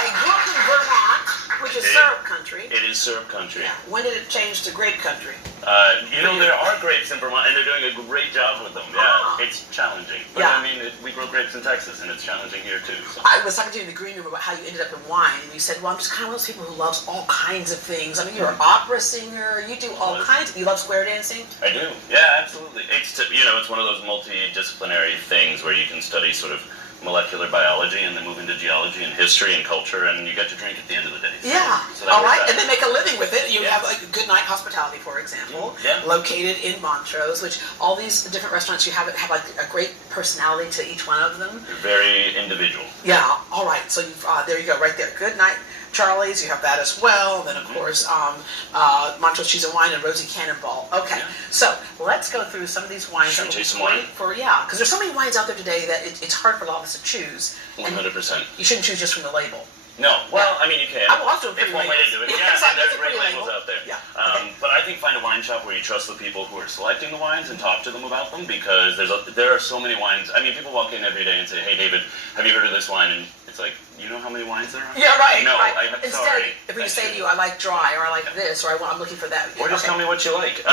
right, you grew up in Vermont, which is syrup country. It is syrup country. Yeah. When did it change to grape country? There are grapes in Vermont, and they're doing a great job with them. Yeah, it's challenging. But I mean, we grow grapes in Texas, and it's challenging here too. So. I was talking to you in the green room about how you ended up in wine, and you said, "Well, I'm just kind of one of those people who loves all kinds of things. I mean, you're an opera singer. You do all kinds. You love square dancing." I do. Yeah, absolutely. It's one of those multidisciplinary things where you can study sort of molecular biology and then move into geology and history and culture, and you get to drink at the end of the day. Yeah. So all right, and then make a living with it. You have like Goodnight Hospitality, for example, located in Montrose, which all these different restaurants you have like a great personality to each one of them. They're very individual. Yeah. All right. So you've, there you go, right there. Goodnight Charlie's, you have that as well. And then, of course, Montrose Cheese and Wine and Rosie Cannonball. Okay, so let's go through some of these wines. Should we taste some wine? Because there's so many wines out there today that it's hard for a lot of us to choose. 100%. You shouldn't choose just from the label. No, well, I mean, you can. I will also it's one way to do it. Yeah, and there's great labels out there. Yeah. But I think find a wine shop where you trust the people who are selecting the wines and talk to them about them, because there are so many wines. I mean, people walk in every day and say, "Hey, David, have you heard of this wine?" And it's like, you know how many wines there are? Yeah, right. No, right. I'm Instead, sorry. if we say to you, "I like dry," or "I like this," or "I'm looking for that," or just tell me what you like.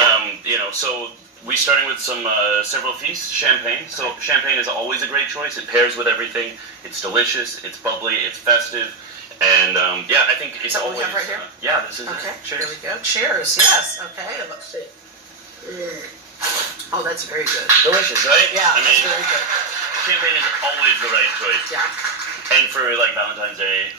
So we're starting with some several feasts, champagne. So champagne is always a great choice. It pairs with everything. It's delicious. It's bubbly. It's festive. And I think it's always. What we have right here? Yeah, this is okay. Cheers. Here we go. Cheers. Yes. Okay. Let's see. Oh, that's very good. Delicious, right? Yeah, that's very good. Champagne is always the right choice. Yeah. And for like Valentine's Day,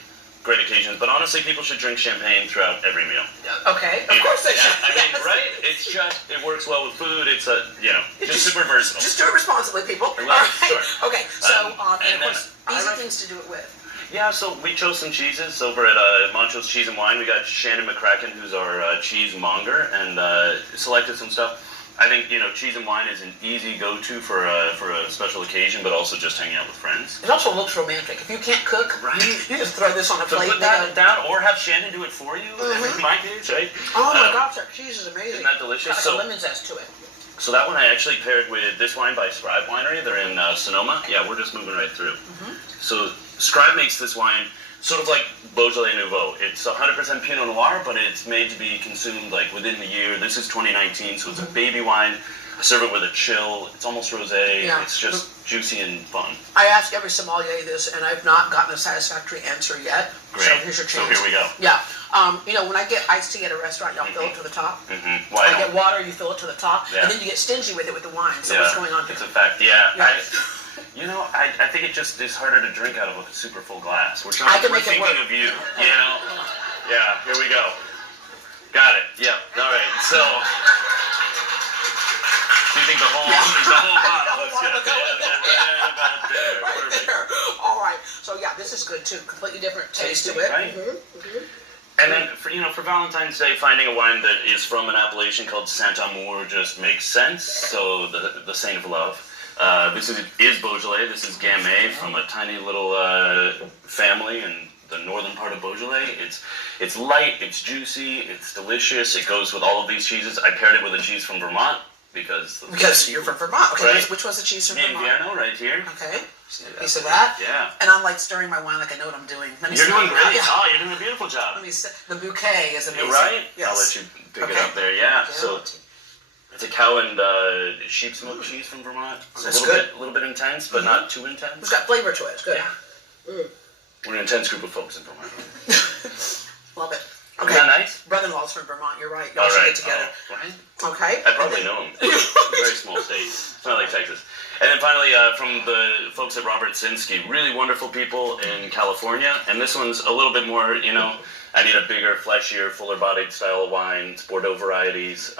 great occasions. But honestly, people should drink champagne throughout every meal. Okay. Of course they should. I mean, right? It's just it works well with food. It's just super versatile. Just do it responsibly, people. All right. Sure. Okay. So and of course, easy things to do it with. Yeah, so we chose some cheeses over at Montrose Cheese and Wine. We got Shannon McCracken, who's our cheese monger, and selected some stuff. I think cheese and wine is an easy go-to for a special occasion, but also just hanging out with friends. It also looks romantic. If you can't cook, right? You just throw this on a plate. Put that down, or have Shannon do it for you. In my case, right? Oh my gosh, that cheese is amazing. Isn't that delicious? It's got like a lemon zest to it. So that one I actually paired with this wine by Scribe Winery. They're in Sonoma. Yeah, we're just moving right through. So Scribe makes this wine sort of like Beaujolais Nouveau. It's 100% Pinot Noir, but it's made to be consumed like within the year. This is 2019, so it's a baby wine. I serve it with a chill. It's almost rosé. Yeah. It's just juicy and fun. I ask every sommelier this, and I've not gotten a satisfactory answer yet. Great. So here's your chance. So here we go. Yeah. When I get iced tea at a restaurant, y'all fill it to the top. Why I get water, you fill it to the top, and then you get stingy with it with the wine. So what's going on here? It's a fact. Yeah. I think it just is harder to drink out of a super full glass. We're thinking of you. Yeah. Here we go. Got it. Yeah. All right. So. Do you think the whole bottle is going to go right about there? Right there. All right. So this is good too. Completely different taste to it. Right. And then for Valentine's Day, finding a wine that is from an appellation called Saint Amour just makes sense. So the Saint of Love. This is Beaujolais. This is Gamay from a tiny little family in the northern part of Beaujolais. It's light, it's juicy, it's delicious. It goes with all of these cheeses. I paired it with a cheese from Vermont because you're from Vermont. Okay, right. Which was the cheese from Vermont? Invierno, right here. Okay. Piece of that. Yeah. And I'm like stirring my wine like I know what I'm doing. You're doing great. Yeah. Oh, you're doing a beautiful job. Let me see. The bouquet is amazing. You're right. Yes. I'll let you pick it up there. Yeah. So it's a cow and sheep's milk cheese from Vermont. It's a little bit intense, but not too intense. It's got flavor to it. It's good. Yeah. We're an intense group of folks in Vermont. Love it. Okay. Isn't that nice? Brother-in-law's from Vermont. You're right. Y'all should get together. Right. Okay. I probably know him. It's a very small state. It's not like Texas. And then finally, from the folks at Robert Sinsky, really wonderful people in California. And this one's a little bit more, I need a bigger, fleshier, fuller-bodied style of wine. It's Bordeaux varieties,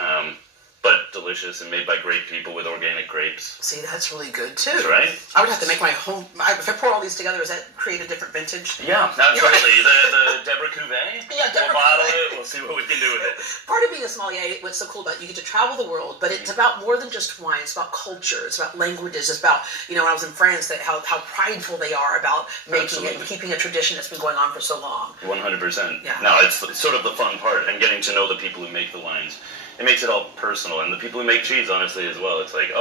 but delicious and made by great people with organic grapes. See, that's really good, too. That's right. I would have to make my home... If I pour all these together, does that create a different vintage? Yeah, absolutely. The Deborah Cuvée. Yeah, Deborah We'll bottle it. We'll see what we can do with it. Part of being a sommelier, what's so cool about it, you get to travel the world, but it's about more than just wine. It's about culture. It's about languages. It's about, when I was in France, how prideful they are about making it and keeping a tradition that's been going on for so long. 100%. Yeah. No, it's sort of the fun part, and getting to know the people who make the wines. It makes it all personal, and the people who make cheese, honestly, as well. It's like,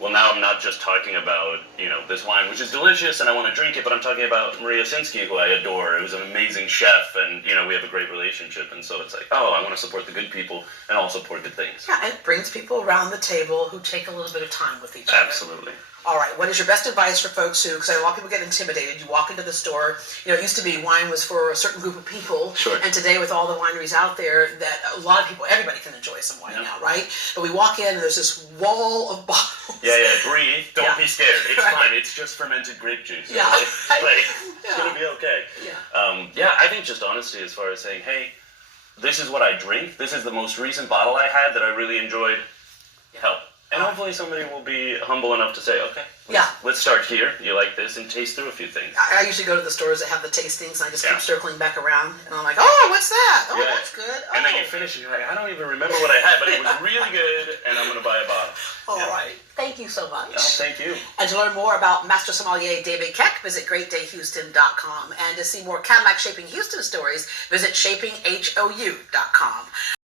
well, now I'm not just talking about, this wine, which is delicious and I want to drink it, but I'm talking about Maria Sinsky, who I adore, who's an amazing chef, and, we have a great relationship. And so it's like, I want to support the good people and all support good things. Yeah, and it brings people around the table who take a little bit of time with each other. Absolutely. All right, what is your best advice for folks who, because a lot of people get intimidated, you walk into the store, it used to be wine was for a certain group of people, Sure. And today with all the wineries out there, that a lot of people, everybody can enjoy some wine now, right? But we walk in and there's this wall of bottles. Yeah, breathe, don't be scared, it's right. fine, it's just fermented grape juice. Yeah. It's going to be okay. Yeah. I think just honesty as far as saying, hey, this is what I drink, this is the most recent bottle I had that I really enjoyed, help. And hopefully somebody will be humble enough to say, okay, let's start here. You like this, and taste through a few things. I usually go to the stores that have the tastings, and I just keep circling back around. And I'm like, oh, what's that? Oh, that's good. Oh. And then you finish, and you're like, I don't even remember what I had, but it was really good, and I'm going to buy a bottle. All right. Thank you so much. No, thank you. And to learn more about Master Sommelier David Keck, visit GreatDayHouston.com. And to see more Cadillac Shaping Houston stories, visit ShapingHOU.com.